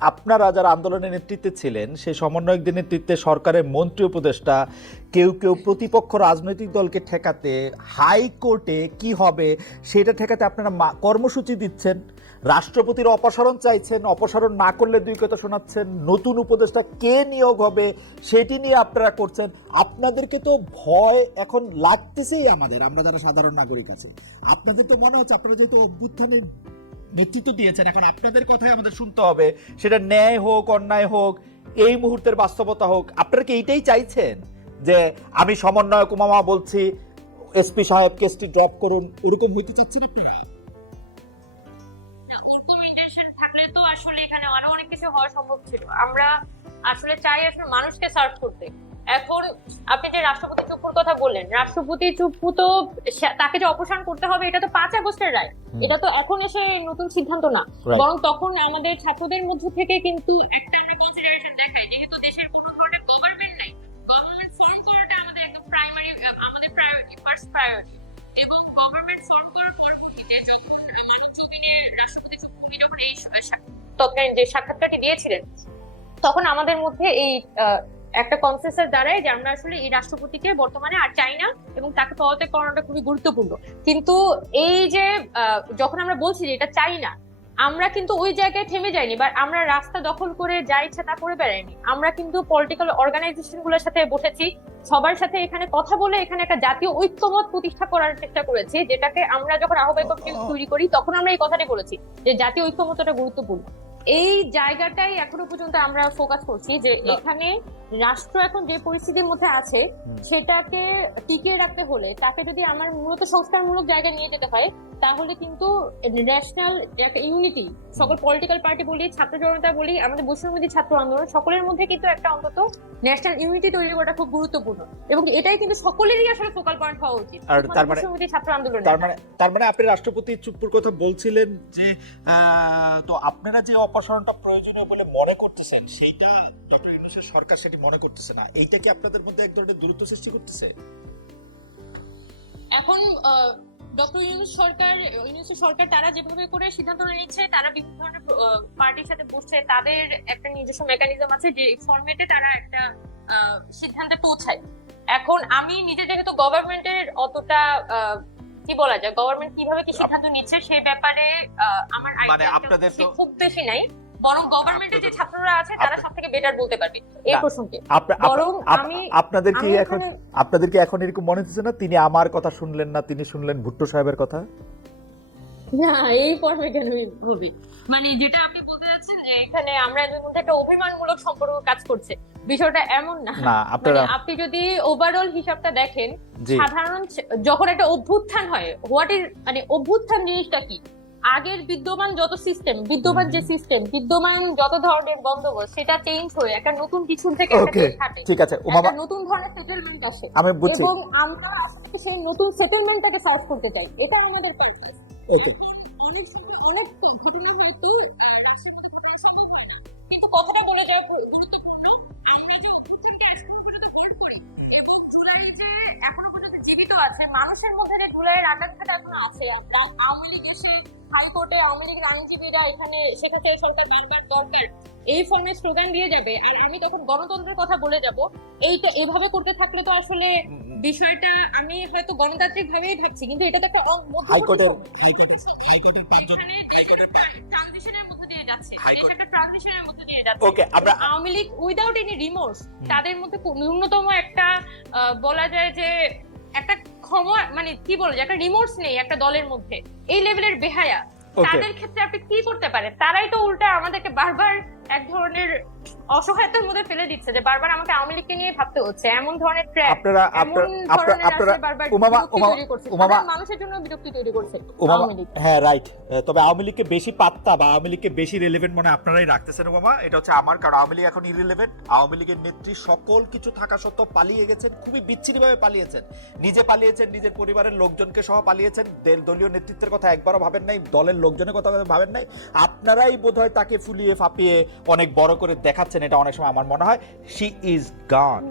আপনারা যারা আন্দোলনের নেতৃত্বে ছিলেন সেই সমন্বয়কদের নেতৃত্বে সরকারের মন্ত্রী উপদেষ্টা কেউ কেউ প্রতিপক্ষ রাজনৈতিক দলকে ঠেকাতে হাইকোর্টে কি হবে সেটা ঠেকাতে আপনারা কর্মসূচি দিচ্ছেন, রাষ্ট্রপতির অপসারণ চাইছেন, অপসারণ না করলে দুই কথা শোনাচ্ছেন, নতুন উপদেষ্টা কে নিয়োগ হবে সেটি নিয়ে আপনারা করছেন। আপনাদেরকে তো ভয় এখন লাগতেছেই আমাদের, আমরা যারা সাধারণ নাগরিক আছি। আপনাদের তো মনে হচ্ছে আপনারা যেহেতু অভ্যুত্থানের নেতৃত্ব দিয়েছেন। এখন আপনাদের কথাই আমাদের শুনতে হবে। সেটা ন্যায় হোক, অন্যায় হোক, এই মুহূর্তের বাস্তবতা হোক, আপনারা কি এইটাই চাইছেন? যে আমি সমন্বয়ক উমামা বলছি, এসপি সাহেব কেসটি ড্রপ করুন, ওরকম হইতে চাচ্ছেন আপনারা? থাকলে তো আসলে এখানে আরও অনেক কিছু হওয়া সম্ভব ছিল। আমরা আসলে চাই আসলে মানুষকে সার্ভ করতে। এখন আপনি যে রাষ্ট্রপতি চুপুর কথা বললেন রাষ্ট্রপতি চুপ্পু তো তাকে যে অপসারণ করতে হবে এটা তো পাঁচ আগস্টের রায়। এটা তো এখন এসে নতুন সিদ্ধান্ত না। বরং তখন আমাদের ছাত্রদের মধ্যে থেকে কিন্তু একটা আমরা কনসিডারেশন দেখাই যেহেতু দেশের কোনো ধরনের গভর্নমেন্ট নাই গভর্নমেন্ট ফর্ম করাটা আমাদের একদম প্রাইমারি আমাদের প্রায়োরিটি ফার্স্ট প্রায়োরিটি এবং গভর্নমেন্ট ফর্ম করার পরবর্তীতে যখন মানব জমিনে রাষ্ট্রপতি চুপ্পুনি যখন এই তৎকালীন যে সাক্ষাৎকারটি দিয়েছিলেন তখন আমাদের মধ্যে এই আহ, একটা কনসেন্সাস দাঁড়ায় যে আমরা আসলে এই রাষ্ট্রপতিকে বর্তমানে আর চাই না এবং তাকে পদত্যাগ করানোটা খুবই গুরুত্বপূর্ণ। কিন্তু এই যে যখন আমরা বলছি যে এটা চাই না আমরা কিন্তু ওই জায়গায় থেমে যাইনি বা আমরা রাস্তা দখল করে যা ইচ্ছা তা করে বেড়াইনি। আমরা কিন্তু পলিটিক্যাল অর্গানাইজেশনগুলোর সাথে বসেছি সবার সাথে এখানে কথা বলে এখানে একটা জাতীয় ঐক্যমত প্রতিষ্ঠা করার চেষ্টা করেছি যেটাকে আমরা যখন আহ্বায়ক তৈরি করি তখন আমরা এই কথাটাই বলেছি যে জাতীয় ঐক্যমতটা গুরুত্বপূর্ণ। এই জায়গাটাই এখনও পর্যন্ত আমরা ফোকাস করছি যে এখানে রাষ্ট্র এখন যে পরিস্থিতির মধ্যে আছে সেটাকে টিকিয়ে রাখতে হলে তাকে যদি আমার মূলত সংস্কারমূলক জায়গায় নিয়ে যেতে হয় তাহলে কিন্তু ন্যাশনাল একটা ইউনিটি সকল পলিটিক্যাল পার্টি বলি ছাত্র জনতা বলি আমাদের বৈষম্যবাদী ছাত্র আন্দোলন সকলের মধ্যে কিন্তু একটা অন্তত ন্যাশনাল ইউনিটি তৈরি করাটা খুব গুরুত্বপূর্ণ। এবং এটাই কিন্তু সকলেরই আসলে ফোকাল পয়েন্ট হওয়া উচিত আর তার মানে- ছাত্র আন্দোলন তার মানে তার মানে আপনি রাষ্ট্রপতি চুপ্পুর কথা বলছিলেন যে আহ, তো আপনারা যে অপসারণটা প্রয়োজনীয় বলে মনে করতেছেন? সেইটা ডক্টর ইউনুসের সরকার সেটি মনে করতেছে না। এইটা কি আপনাদের মধ্যে এক ধরনের দূরত্ব সৃষ্টি করতেছে? এখন ডক্টর ইউনুস সরকার ইউনুস সরকার তারা যেভাবে করে সিদ্ধান্ত নিচ্ছে তারা বিভিন্ন ধরনের পার্টির সাথে বসছে, তাদের একটা নিজস্ব মেকানিজম আছে যে ফরম্যাটে তারা একটা সিদ্ধান্তে পৌঁছায়। এখন আমি নিজে যেহেতু গভর্নমেন্টের অতটা কি বলা যায়? গভর্নমেন্ট কীভাবে কি সিদ্ধান্ত নিচ্ছে সেই ব্যাপারে আমার মানে আপনাদের তো- খুব বেশি নাই। বরং গভর্নমেন্টের যে ছাত্ররা আছে তারা আপনাদের- সব থেকে বেটার বলতে পারবে এই প্রসঙ্গে। বরং আমি- আপনাদের কি এখন আপনাদের কি এখন এরকম মনে হচ্ছে না তিনি আমার কথা শুনলেন না তিনি শুনলেন ভুট্টো সাহেবের কথা? না এই পর্বে কেন মানে যেটা আপনি বলতে যাচ্ছেন এখানে আমরা এদের মধ্যে একটা অভিমানমূলক সম্পর্ক কাজ করছে। বিষয়টা এমন না। না মানে আপনারা আপনি যদি ওভারঅল হিসাবটা দেখেন সাধারণ যখন একটা অভ্যুত্থান হয় হোয়াট ইজ মানে অভ্যুত্থান জিনিসটা কি? আগের বিদ্যমান যত সিস্টেম বিদ্যমান যে সিস্টেম বিদ্যমান যত ধরনের বন্দোবস্ত সেটা চেঞ্জ হয়ে একটা নতুন কিছু থেকে। ঠিক আছে একটা নতুন ধরনের সেটেলমেন্ট আসে। আমি বুঝছি। এবং আমরা আসলে সেই নতুন সেটেলমেন্টটাকে সলভ করতে চাই। এটা আমাদের পারপাস ওকে অনেক সময় অনেক ঘটনা হয়তো রাষ্ট্রের মধ্যে ঘটনা সম্ভব হয় না। কিন্তু কথাটা বলে দেওয়া আইনজীবীরা এখানে সরকার বারবার দরকার। এই ফর্মে স্লোগান দিয়ে যাবে। আর আমি তখন গণতন্ত্রের কথা বলে যাব। এইটা এভাবে করতে থাকলে তো আসলে বিষয়টা আমি হয়তো গণতান্ত্রিক ভাবেই ভাবছি কিন্তু এটা তো একটা হাইকোর্টের হাইকোর্টের হাইকোর্টের ট্রানজিশনের মধ্যে দিয়ে যাচ্ছে। দেশ একটা ট্রানজিশনের মধ্যে দিয়ে যাচ্ছে। ওকে আমরা Awami League without any remorse তাদের মধ্যে ন্যূনতম একটা আহ, বলা যায় যে একটা ক্ষমা মানে কি বলা যায়? একটা রিমোর্স নেই একটা দলের মধ্যে। এই লেভেলের বেহায়া। তাদের ক্ষেত্রে আপনি কি করতে পারেন? তারাই তো উল্টা আমাদেরকে বারবার এক ধরনের অসহায়তার মধ্যে ফেলে দিচ্ছে যে বারবার আমাকে আওয়ামী লীগকে নিয়ে ভাবতে হচ্ছে এমন ধরনের ট্র্যাপ আপনারা আপনারা আপনারা উমামা- উমামা- উমামা- মানুষের জন্য বিরক্তি তৈরি করছে উমামা হ্যাঁ রাইট তবে আওয়ামী লীগকে বেশি পাত্তা বা আওয়ামী লীগকে বেশি রেলেভেন্ট মনে আপনারাই রাখতেছেন ওবামা এটা হচ্ছে আমার কারণ আওয়ামী লীগ এখন ইরিলেভেন্ট আওয়ামী লীগের নেত্রী সকল কিছু থাকা সত্ত্বেও পালিয়ে গেছেন খুবই বিচ্ছিরিভাবে পালিয়েছেন। নিজে পালিয়েছেন নিজের পরিবারের লোকজনকে সহ পালিয়েছেন। দলীয় নেতৃত্বের কথা একবারও ভাবেন নাই দলের লোকজনের কথা ভাবেন নাই। আপনারাই বোধহয় তাকে ফুলিয়ে ফাঁপিয়ে অনেক বড় করে দেখাচ্ছেন, এটা অনেক সময় আমার মনে হয় শি ইজ গান।